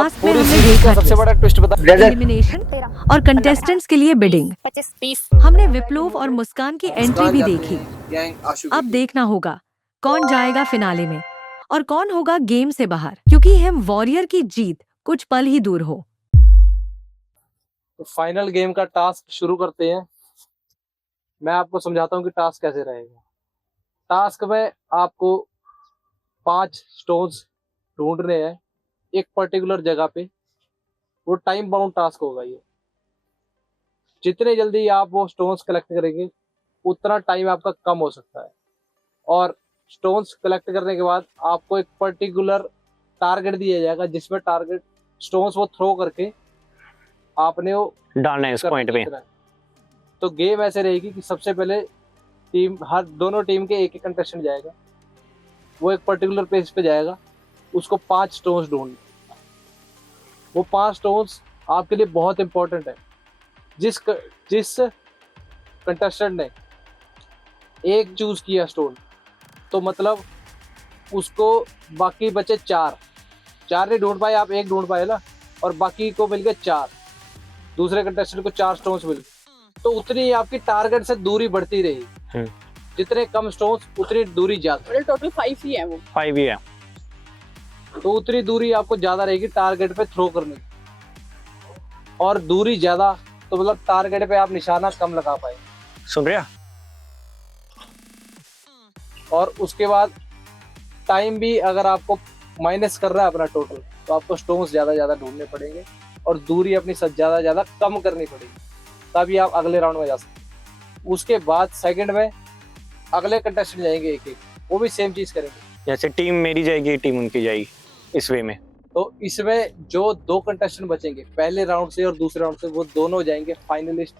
Task में पूरी हमने सीरीज का देखा सबसे बड़ा ट्विस्ट बता एलिमिनेशन और कंटेस्टेंट्स के लिए बिडिंग। 25-30 हमने विप्लव और मुस्कान की एंट्री भी देखी। गैंग आशु अब देखना होगा कौन जाएगा फिनाले में और कौन होगा गेम से बाहर, क्योंकि हम वॉरियर की जीत कुछ पल ही दूर हो। तो फाइनल गेम का टास्क शुरू करते हैं। मैं आपको समझाता हूँ कि टास्क कैसे रहेगा। टास्क में आपको 5 स्टोन्स ढूंढने हैं एक पर्टिकुलर जगह पे। वो टाइम बाउंड टास्क होगा। ये जितने जल्दी आप वो स्टोन्स कलेक्ट करेंगे उतना टाइम आपका कम हो सकता है। और स्टोन्स कलेक्ट करने के बाद आपको एक पर्टिकुलर टारगेट दिया जाएगा, जिसमें टारगेट स्टोन्स वो थ्रो करके आपने वो डालना है इस पॉइंट पे। तो गेम ऐसे रहेगी कि सबसे पहले दोनों टीम के एक कंटेस्टेंट जाएगा, वो एक पर्टिकुलर प्लेस पे जाएगा, उसको 5 स्टोन्स ढूंढने। वो 5 स्टोन्स आपके लिए बहुत इंपॉर्टेंट है। जिस कंटेस्टेंट ने एक चूज किया स्टोन, तो मतलब उसको बाकी बचे 4 नहीं ढूंढ पाए, आप एक ढूंढ पाए ना, और बाकी को मिल गए 4। दूसरे कंटेस्टेंट को 4 स्टोन्स मिल गए, तो उतनी आपकी टारगेट से दूरी बढ़ती रही। जितने कम स्टोन्स उतनी दूरी ज्यादा। टोटल 5 ही है वो। 5 ही है, तो उतनी दूरी आपको ज्यादा रहेगी टारगेट पे थ्रो करने की। और दूरी ज्यादा तो मतलब टारगेट पे आप निशाना कम लगा पाए। सुन रहे? और उसके बाद टाइम भी अगर आपको माइनस कर रहा है अपना टोटल, तो आपको स्टोन्स ज्यादा ढूंढने पड़ेंगे और दूरी अपनी ज्यादा कम करनी पड़ेगी, तभी आप अगले राउंड में जा सकते हैं। उसके बाद सेकंड में अगले कंटेस्टेंट जाएंगे एक, वो भी सेम चीज करेंगे। जैसे टीम मेरी जाएगी टीम उनकी जाएगी, इस वे में। तो इसमें जो 2 कंटेस्टेंट बचेंगे पहले राउंड से और दूसरे राउंड से, वो दोनों जाएंगे फाइनलिस्ट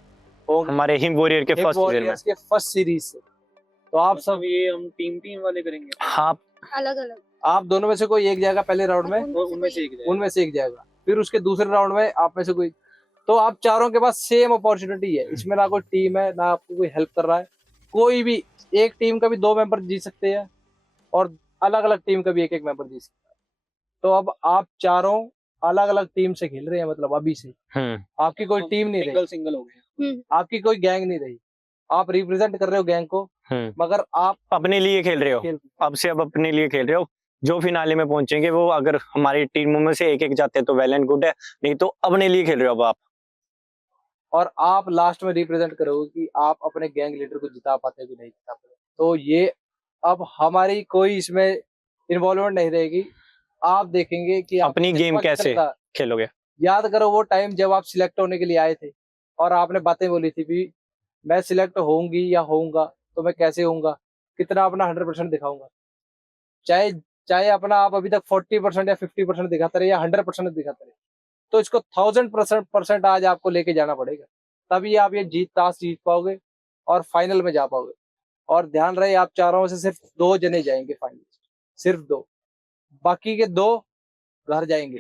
होंगे हमारे हिम वॉरियर के फर्स्ट सीजन में। के फर्स्ट सीरीज से। तो आप सब ये हम टीम वाले करेंगे। हाँ, अलग अलग। आप दोनों में से कोई एक जाएगा पहले राउंड में, और उनमें से एक जाएगा, फिर उसके दूसरे राउंड में आप में से कोई। तो आप चारों के पास सेम अपॉर्चुनिटी है। इसमें ना कोई टीम है, ना आपको कोई हेल्प कर रहा है। कोई भी एक टीम का भी 2 मेंबर जीत सकते हैं और अलग अलग टीम का भी एक मेंबर जीत सकता है। तो अब आप चारों अलग अलग टीम से खेल रहे हैं, मतलब अभी से आपकी कोई टीम नहीं रही, सिंगल हो गया। आपकी कोई गैंग नहीं रही। आप रिप्रेजेंट कर रहे हो गैंग को, मगर आप अपने लिए खेल रहे हो। अब से अब अपने लिए खेल रहे हो। जो फिनाले में पहुंचेंगे वो, अगर हमारी टीमों में से एक जाते हैं तो वेल एंड गुड है, नहीं तो अपने लिए खेल रहे हो अब आप। और आप लास्ट में रिप्रेजेंट करोगे कि आप अपने गैंग लीडर को जिता पाते हो कि नहीं जिता पाते। तो ये अब हमारी कोई इसमें इन्वॉल्वमेंट नहीं रहेगी। आप देखेंगे कि अपनी गेम कैसे खेलोगे। याद करो वो टाइम जब आप सिलेक्ट होने के लिए आए थे और आपने बातें बोली थी भी मैं सिलेक्ट होऊंगी या होऊंगा, तो मैं कैसे होऊंगा, कितना अपना 100% दिखाऊंगा। चाहे चाहे अपना आप अभी तक 40% या 50% दिखाते रहे या 100% दिखाते रहे, तो इसको 1000% आज आपको लेके जाना पड़ेगा, तभी आप ये टास्क जीत पाओगे और फाइनल में जा पाओगे। और ध्यान रहे आप चारों में से सिर्फ 2 जने जाएंगे फाइनल, सिर्फ 2, बाकी के 2 घर जाएंगे।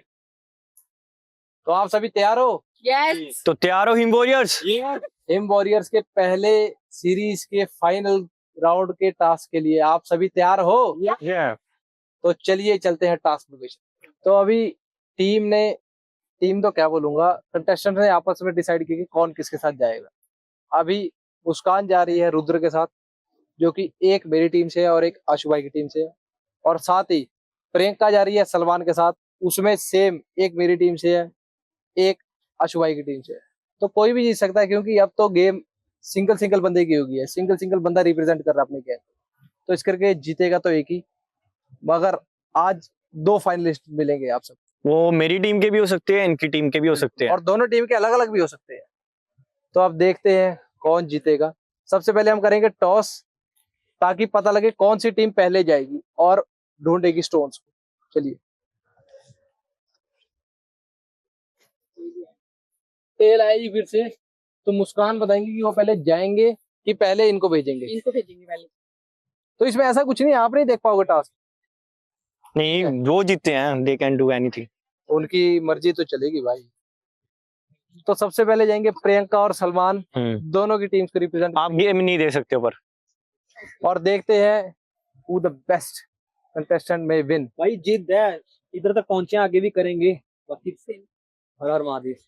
तो आप सभी तैयार हो? यस। तो तैयार हो हिम वॉरियर्स? हिम वॉरियर्स के पहले सीरीज के फाइनल राउंड के टास्क के लिए आप सभी तैयार हो? तो चलिए चलते हैं टास्क लोकेशन। तो अभी टीम तो क्या बोलूंगा, कंटेस्टेंट ने आपस में डिसाइड किया कि कौन किसके साथ जाएगा। अभी मुस्कान जा रही है रुद्र के साथ, जो कि एक मेरी टीम से है और एक आशु भाई की टीम से है। और साथ ही प्रियंका जा रही है सलमान के साथ, उसमें सेम एक मेरी टीम से है, एक आशु भाई की टीम से है। तो कोई भी जीत सकता है, क्योंकि अब तो गेम सिंगल बंदे की होगी है। सिंगल बंदा रिप्रेजेंट कर रहा है अपनी गेम, तो इस करके जीतेगा तो एक ही। मगर आज 2 फाइनलिस्ट मिलेंगे आप सब। वो मेरी टीम के भी हो सकते हैं, इनकी टीम के भी हो सकते हैं, और दोनों टीम के अलग अलग भी हो सकते हैं। तो अब देखते हैं कौन जीतेगा। सबसे पहले हम करेंगे टॉस, ताकि पता लगे कौन सी टीम पहले जाएगी और ढूंढेगी स्टोन्स को। चलिए, टेल आएगी फिर से, तो मुस्कान बताएंगे कि वो पहले जाएंगे कि पहले इनको भेजेंगे। इनको भेजेंगे पहले। तो इसमें ऐसा कुछ नहीं है, आप नहीं देख पाओगे टास्क। नहीं वो जीते हैं, दे कैन डू एनीथिंग। उनकी मर्जी तो चलेगी भाई। तो सबसे पहले जाएंगे प्रियंका और सलमान, दोनों की टीम्स को रिप्रेजेंट। आप गेम नहीं दे सकते पर। और देखते हैं हु द बेस्ट कंटेस्टेंट में विन। भाई जीत है, इधर तक पहुंचे, आगे भी करेंगे। बाकी Same. Her her Mahadev.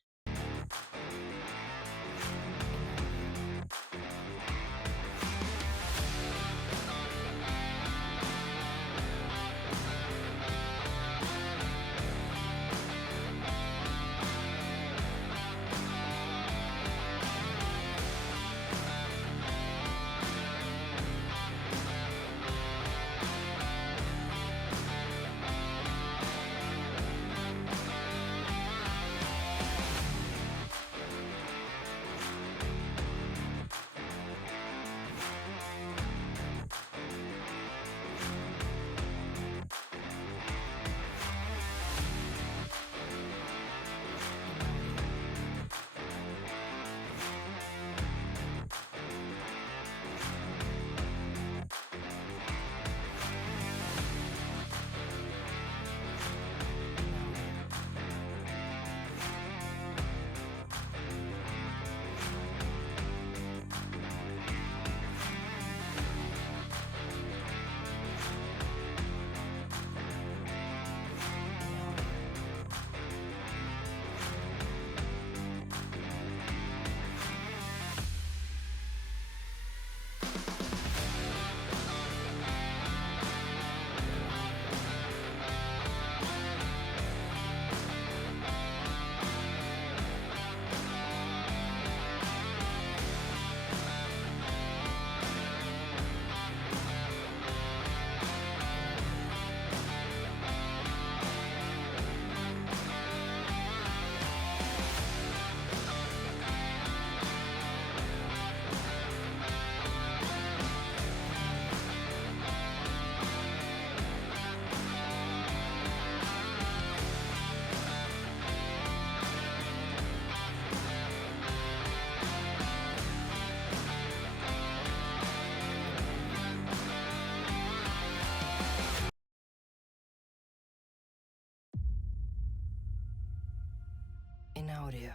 In audio.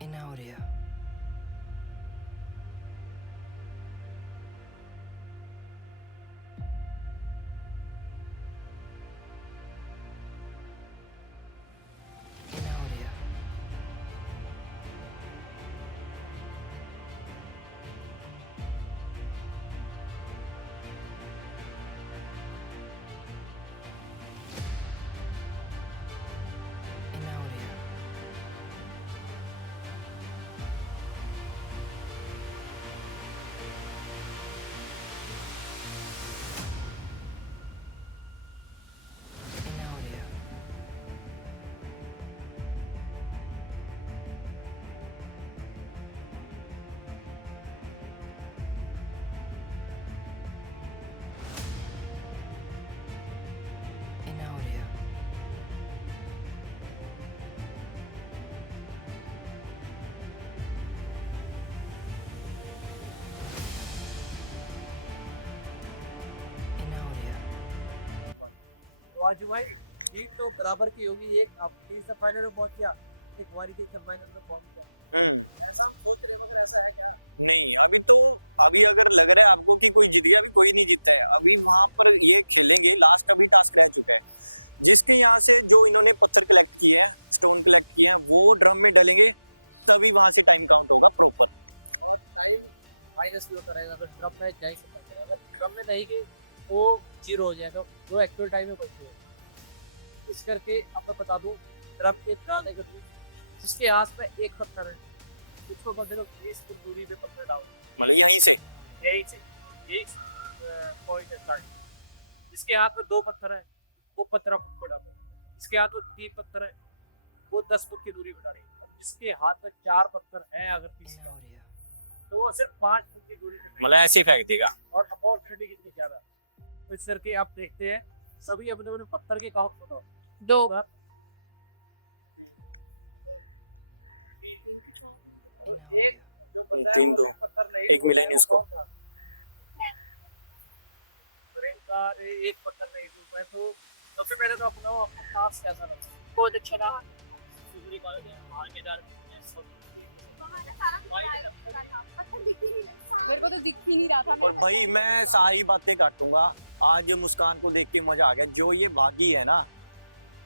In audio. In audio. In audio. In audio. In audio. In audio. तो आज भाई टीम तो बराबर की होगी, एक आपकी टीम से फाइनल में पहुंच गया, एक हमारी टीम से फाइनल में पहुंच गया। ऐसा हम सोच रहे हैं, मगर ऐसा है क्या? नहीं, अभी अगर लग रहा है आपको कि कोई जीत गया, अभी कोई नहीं जीता है। अभी वहां पर ये खेलेंगे, लास्ट अभी टास्क रह चुका है। जिसके यहाँ से जो इन्होंने पत्थर कलेक्ट किए हैं, स्टोन कलेक्ट किए हैं, वो ड्रम में डलेंगे, तभी वहां से टाइम काउंट होगा प्रॉपर। और टाइम माइनस भी होता रहेगा अगर ड्रम में जाएंगे पत्थर, अगर ड्रम में नहीं गए तो 0 हो जाएगा, वो एक्चुअल टाइम में बचेगा। इस करके अब मैं बता दूं ड्रम के डालने का रूल, जिसके हाथ में एक पत्थर है उसको कम से कम 20 फुट दूरी पे पत्थर डालो, मतलब यहीं से यही पॉइंट स्टार्ट। जिसके हाथ में 2 पत्थर है वो 15 फुट पे डालो, जिसके हाथ में 3 पत्थर है वो 10 फुट की दूरी पे डालो, और जिसके हाथ में 4 पत्थर है अगर किसी का, तो वो सिर्फ 5 फुट की दूरी पे फेंके। मतलब ऐसे ही फेंक देगा। और अपॉर्चुनिटी कितनी ज्यादा है, तो इस करके आप देखते हैं सभी अपने अपने पत्थर के काउंट बताओ। 2 3 तो एक जो बंदा है 3 वो तो भी पत्थर नहीं, एक मिला ही नहीं उसको। प्रियंका ने एक पत्थर नहीं ढूंढ पाए। तो सबसे पहले तो अपनाओ, आपको टास्क कैसा लगा? बहुत अच्छा रहा। मेरे को तो दिख ही नहीं रहा था। और भाई मैं सारी बातें काटूंगा, आज मुस्कान को देख के मजा आ गया, जो ये भागी है ना,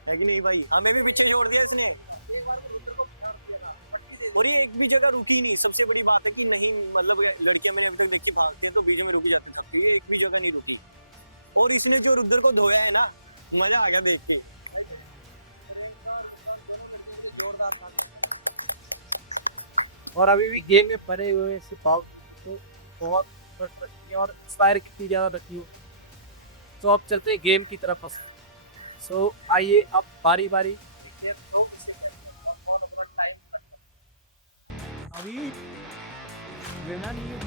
है कि नहीं भाई? हमें भी पीछे छोड़ दिया इसने, एक बार को रुद्र को पछाड़ दिया था, पट्टी दे दी। और ये एक भी जगह रुकी नहीं। सबसे बड़ी बात है कि नहीं, मतलब लड़कियां मैंने अभी तक देखी भागती हैं तो बीच में रुकी जाती, थकती है, एक भी जगह नहीं रुकी। और इसने जो रुद्र को धोया है ना, मजा आ गया देख के। प्रियंका और मुस्कान दोनों लड़कियों के लिए जोरदार तालियां। और अभी भी गेम में बने हुए हैं इसके बावजूद, तो बहुत इंटरेस्ट रखती है और इंस्पायर कितनी ज्यादा रखती है। तो अब चलते हैं गेम की तरफ। सो आइए अब बारी बारी देखते हैं थ्रो किसके कैच में और कौन अपना टाइम कट करता है। अभी लेना नहीं है।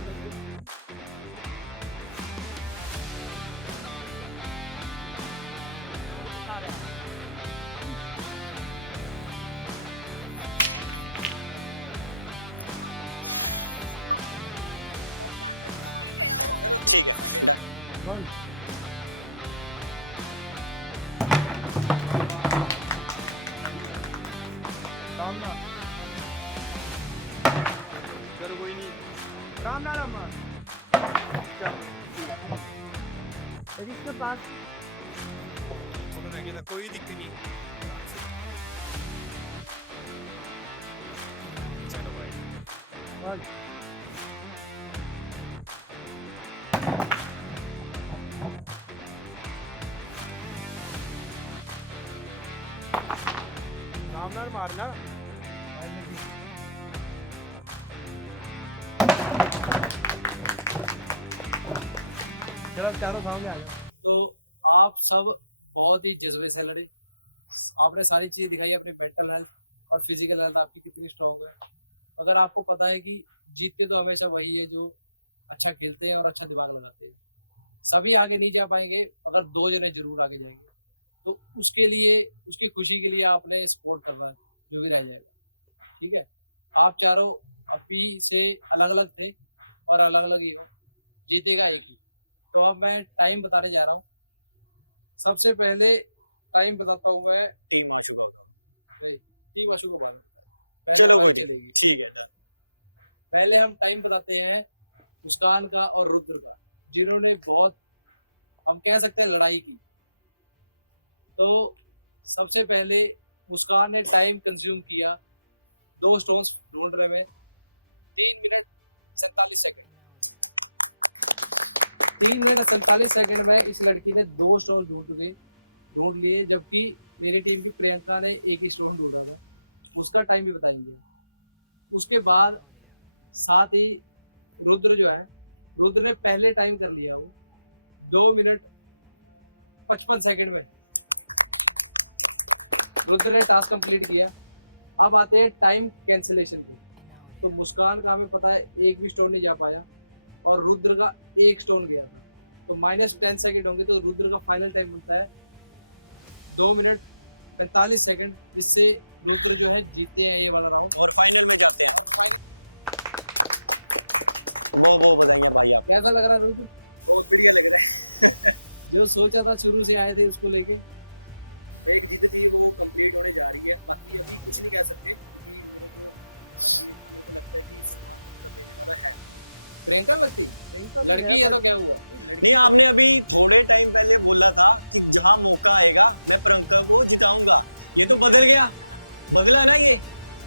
ठीक है, डन। इसके पास कोई दिक्कत नहीं। चलो भाई। सामने मारना। चारों सामने आ गए। तो आप सब बहुत ही जज्बे से लड़े, आपने सारी चीजें दिखाई, अपनी मेंटल हेल्थ और फिजिकल हेल्थ आपकी कितनी स्ट्रांग है। अगर आपको पता है कि जीतते तो हमेशा वही है जो अच्छा खेलते हैं और अच्छा दिमाग लगाते हैं। सभी आगे नहीं जा पाएंगे, अगर 2 जने जरूर आगे जाएंगे, तो उसके लिए, उसकी खुशी के लिए आपने सपोर्ट करना है, जो भी रह जाएगा। ठीक है, आप चारों अभी से अलग अलग थे और अलग अलग ही हो, जीतेगा एक ही। तो अब मैं टाइम बताने जा रहा हूँ। सबसे पहले टाइम बताता हूँ मैं, टीम आशु का बताओ। टीम आशु को बाद में बताएं। चलो हमारी कोई चलेगी। ठीक है, डन। पहले हम टाइम बताते हैं मुस्कान का और रुद्र का, जिन्होंने बहुत, हम कह सकते हैं, लड़ाई की। तो सबसे पहले मुस्कान ने टाइम कंज्यूम किया 2 स्टोन्स ढूंढने में 3 मिनट 47 सेकंड। 3 मिनट 47 सेकंड में इस लड़की ने 2 स्टोन ढूंढ लिए, जबकि मेरी टीम की प्रियंका ने 1 ही स्टोन ढूंढा था। उसका टाइम भी बताएंगे। उसके बाद साथ ही रुद्र जो है, रुद्र ने पहले टाइम कर लिया, वो 2 मिनट 55 सेकंड में रुद्र ने टास्क कंप्लीट किया। अब आते हैं टाइम कैंसिलेशन पे। तो मुस्कान का हमें पता है 1 भी स्टोन नहीं जा पाया और रुद्र का 1 स्टोन गया था, तो -10 सेकंड होंगे। तो रुद्र का फाइनल टाइम बनता है 2 मिनट 45 सेकंड, जिससे रुद्र जो है जीते हैं ये वाला राउंड और फाइनल में जाते हैं। और फाइनल वो बताइए भाई आप। कैसा लग रहा है रुद्र? बहुत बढ़िया लग रहा है। जो सोचा था शुरू से आए थे उसको लेके? एक जीत थी वो कंप्लीट होने जा रही है, बाकी अभी कुछ नहीं कह सकते, क्योंकि मेरे को लगता है कि सलमान टक्कर देने वाला है। प्रियंका लगती लड़की है तो क्या हुआ? नहीं, आपने अभी थोड़े टाइम पहले बोला था कि जहां मौका आएगा मैं प्रियंका को जिताऊंगा। ये तो बदल गया, बदला ना ये?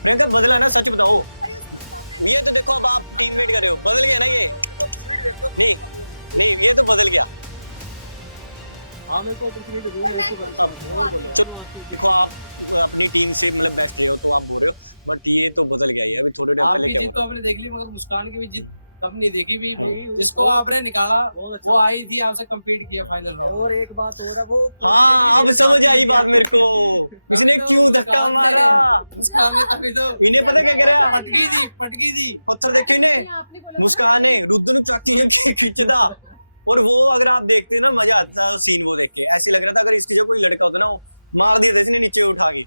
प्रियंका बदला ना, सच बताओ। ये तो देखो, अब आप टीममेट कर रहे हो, बदल गया ना ये? नहीं, ये तो बदल गया। हाँ, मेरे को अपॉर्चुनिटी दो, मैं तो अब चलो देखो, आप अपनी टीम से मतलब बेस्ट रहे हो तो आप बोल रहे हो, बट ये तो बदल गया। ये अभी थोड़े टाइम पहले आपकी क्या जीत बोला? तो आपने देख ली, मगर मुस्कान की भी जीत कम नहीं देखी भी। जिसको आपने निकाला वो आई थी, आपसे कम्पीट किया फाइनल राउंड। और एक बात हो रहा, वो हाँ, अब समझ आई बात मेरे को, इसने क्यों धक्का मारा। मुस्कान ने तभी तो इन्हें पता क्या कर रहा, पटकी थी। पत्थर देखे इन्हें। मुस्कान ने रुद्र चाकी खींचदा, और वो अगर आप देखते ना, मजा आता सीन वो देख के। ऐसे लग रहा था अगर इसकी जगह कोई लड़का होता ना, वो मार दिया था इसने नीचे उठा के।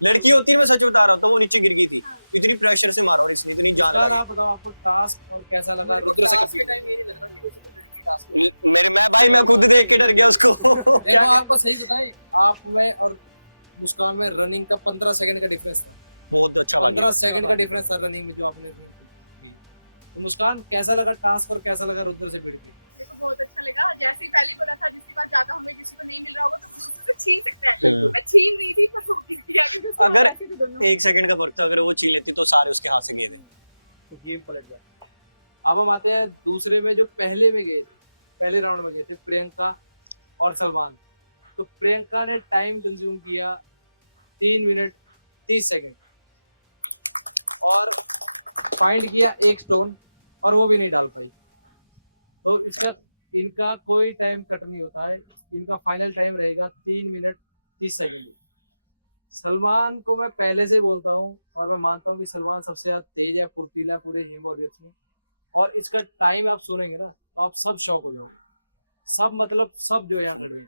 लड़की होती है, मैं सच बता रहा हूँ, तो वो नीचे गिर गई थी, इतनी प्रेशर से मारा और इसने इतनी जान लगा। आप बताओ, आपको टास्क और कैसा लगा रुद्र से टास्क के compete? टाइम ये नहीं लग रहा कि मुझे कोई लड़की टास्क मैं खुद देख के डर गया उसको। क्या आपको सही बताएं, आप में और मुस्कान में रनिंग का 15 सेकंड का डिफरेंस था। बहुत अच्छा लगा 15 सेकंड का डिफरेंस था रनिंग में जो आपने की। तो मुस्कान कैसा लगा टास्क और कैसा लगा रुद्र से भिड़ के? मेरे को बहुत अच्छा लगा। जैसे ही पहले बोला था जिसके पास ज्यादा हमें किसी को नहीं मिल रहा होगा तो वो दूसरे से छीन सकता है। मैं छीन रही थी पर वो गिर गया क्योंकि उसको अगर ऐसे थे दोनों। 1 सेकंड का फर्क था, अगर वो छीन लेती तो सारे उसके हाथ से गए थे। तो गेम पलट गया। अब हम आते हैं दूसरे में जो पहले में गए थे, पहले राउंड में गए थे प्रियंका और सलमान। तो प्रियंका ने टाइम कंज्यूम किया 3 मिनट 30 सेकंड और फाइंड किया 1 स्टोन और वो भी नहीं डाल पाई। तो इनका कोई टाइम कट नहीं होता है, इनका फाइनल टाइम रहेगा 3 मिनट 30 सेकंड। सलमान को मैं पहले से बोलता हूँ और मैं मानता हूँ कि सलमान सबसे ज्यादा तेज है, फुर्तीला पूरे हिम वॉरियर्स में। और इसका टाइम आप सुनेंगे ना तो आप सब शॉक हो जाओगे, सब मतलब सब जो यहाँ खड़े हैं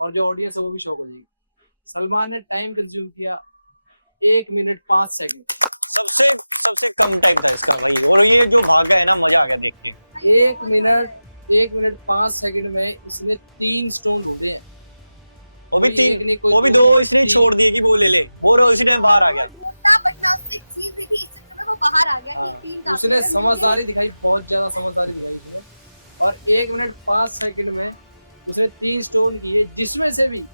और जो ऑडियंस है वो भी शॉक हो जाएगी। सलमान ने टाइम कंज्यूम किया 1 मिनट 5 सेकंड। सबसे कम टाइम था इसका भाई, और ये जो भागा है ना, मजा आ गया देख के। 1 मिनट 5 सेकंड में इसने 3 स्टोन ढूंढे हैं। वो भी कोई एक नहीं, 3, कोई वो भी दो, 2 इसने तीन। छोड़ दिए कि वो ले ले, वो उसी टाइम बाहर आ गया। मोटा बटना उससे छीन रही थी, इस चक्कर में वो बाहर आ गया कि हाँ, 3 उसने टास्क समझदारी दिखाई, बहुत ज्यादा समझदारी दिखाई उसने। और 1 मिनट 5 सेकंड में उसने 3 स्टोन किए, जिसमें से भी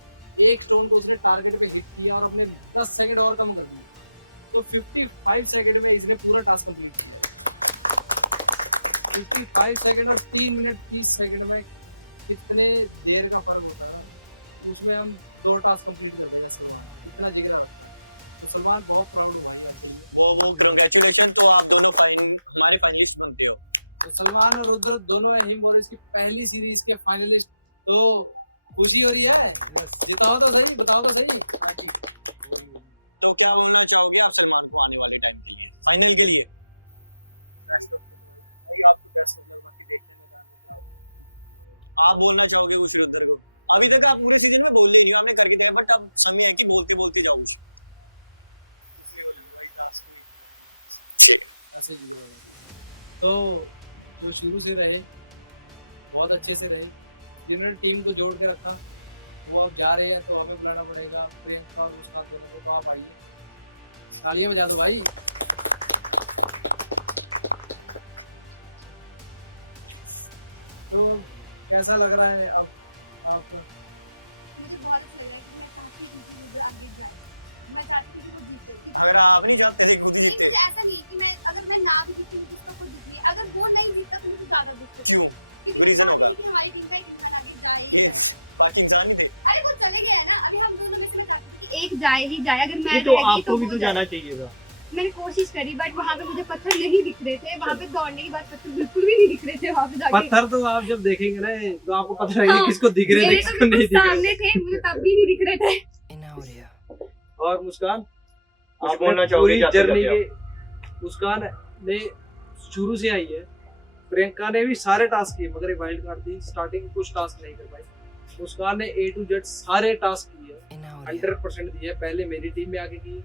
1 स्टोन को उसने टारगेट पे हिट किया और अपने 10 सेकंड और कम कर दिए। तो 55 सेकंड में इसने पूरा टास्क कंप्लीट किया है। 55 सेकंड और 3 मिनट 30 सेकंड में कितने देर का फर्क होता है ना, उसमें हम 2 टास्क कंप्लीट कर देगा सलमान, इतना जिगरा रखता है। तो सलमान बहुत प्राउड हूँ भाई आपके लिए। वो कंग्रेचुलेशन, तो आप दोनों हमारे फाइनलिस्ट बनते हो। तो सलमान और रुद्र दोनों है हिम वॉरियर्स की पहली सीरीज के फाइनलिस्ट। तो खुशी हो रही है? जिताओ तो सही, बताओ तो सही। हाँ जी। तो क्या बोलना चाहोगे आप सलमान को आने वाले टाइम के लिए, फाइनल के लिए? बेस्ट ऑफ लक भाई, आपको बेस्ट ऑफ लक। बाकी देखते हैं मैदान में क्या होता है। आप बोलना चाहोगे कुछ रुद्र को? अभी तक आप पूरे सीजन में बोल ही नहीं हो, आपने करके दिया, बट अब समय है कि बोलते बोलते जाओ कुछ। इसलिए बोलेंगे भाई टास्क में ठीक है। ऐसे ही जिगरा होना चाहिए। तो जो शुरू से रहे बहुत अच्छे से रहे, जिन्होंने टीम को जोड़ के रखा, वो अब जा रहे हैं तो हमें बुलाना पड़ेगा, प्रियंका और मुस्कान दोनों को। तो आप आइए, तालियां बजा दो भाई। तो अब कैसा लग रहा है अब आपका? मुझे बहुत अच्छा लग रहा है कि मैं चाहती थी कि रुद्र आगे जाए, मैं चाहती थी कि वो जीते। क्योंकि अगर आप नहीं चाहते थे खुद ही जीते? मुझे ऐसा नहीं है कि अगर मैं ना भी जीती मुझे उसका कोई दुख नहीं, अगर वो नहीं जीतता तो मुझे ज्यादा दुख होता। क्यों? क्योंकि कोई रीजन मैं होगा? चाहती थी कि हमारी टीम का एक इंसान आगे जाए ही ये जाए। बाकी इंसान नहीं थे? अरे वो चले गए हैं ना, अभी हम दोनों में से मैं चाहती थी कि एक जाए ही जाए। अगर मैं तो रहेगी आपको भी वो तो जाए। जाना चाहिए था। मैंने कोशिश करी बट वहाँ पे मुझे पत्थर नहीं दिख रहे थे, वहाँ पे दौड़ने के बाद पत्थर बिल्कुल भी नहीं दिख रहे थे वहाँ पे जाके। पत्थर तो आप जब देखेंगे ना तो आपको पता लगेगा हाँ, किसको दिख रहे थे मेरे तो किसको नहीं बिल्कुल दिख रहे। सामने थे, मुझे तब भी नहीं दिख रहे थे। In audio. और मुस्कान आप बोलना चाहोगे जाते जर्नी जाते के मुस्कान ने शुरू से आई है, प्रियंका ने भी सारे टास्क किए मगर वाइल्ड कार्ड थी, स्टार्टिंग में कुछ टास्क नहीं कर पाई। मुस्कान ने A to Z सारे टास्क किए, In audio. 100% दिए। पहले मेरी टीम में आके किए,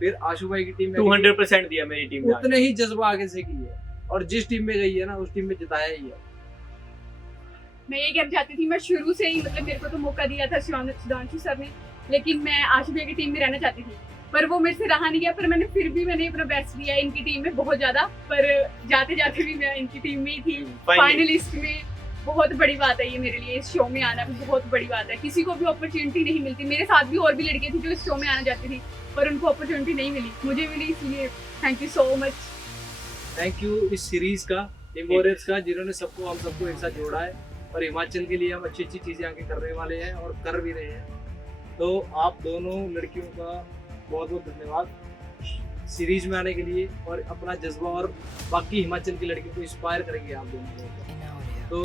फिर आशु भाई की टीम में 200% दिया मेरी टीम ने। उतने ही जज्बा आगे से किए, और जिस टीम में गई है ना उस टीम में जिताया ही है। मैं ये कहना चाहती थी, मैं शुरू से ही मतलब मेरे को तो मौका दिया था सुधांशु सर ने, लेकिन मैं आशु भैया की टीम में रहना चाहती थी पर वो मेरे से रहा नहीं गया। पर मैंने अपना बेस्ट दिया इनकी टीम में बहुत ज्यादा, पर जाते जाते भी मैं इनकी टीम में ही थी। फाइनलिस्ट में बहुत बड़ी बात है ये मेरे लिए, इस शो में आना भी बहुत बड़ी बात है। किसी को भी अपॉर्चुनिटी नहीं मिलती। मेरे साथ भी और भी लड़कियां थी जो इस शो में आना चाहती थी पर उनको अपॉर्चुनिटी नहीं मिली, मुझे मिली, इसलिए thank you so much. Thank you इस सीरीज का, हिम वॉरियर्स का, जिन्होंने सबको हम सबको एक साथ जोड़ा है। और हिमाचल के लिए हम अच्छी अच्छी चीजें आगे करने वाले हैं और कर भी रहे हैं। तो आप दोनों लड़कियों का बहुत बहुत धन्यवाद सीरीज में आने के लिए, और अपना जज्बा और बाकी हिमाचल की लड़कियों को इंस्पायर करेंगे आप दोनों। In audio. तो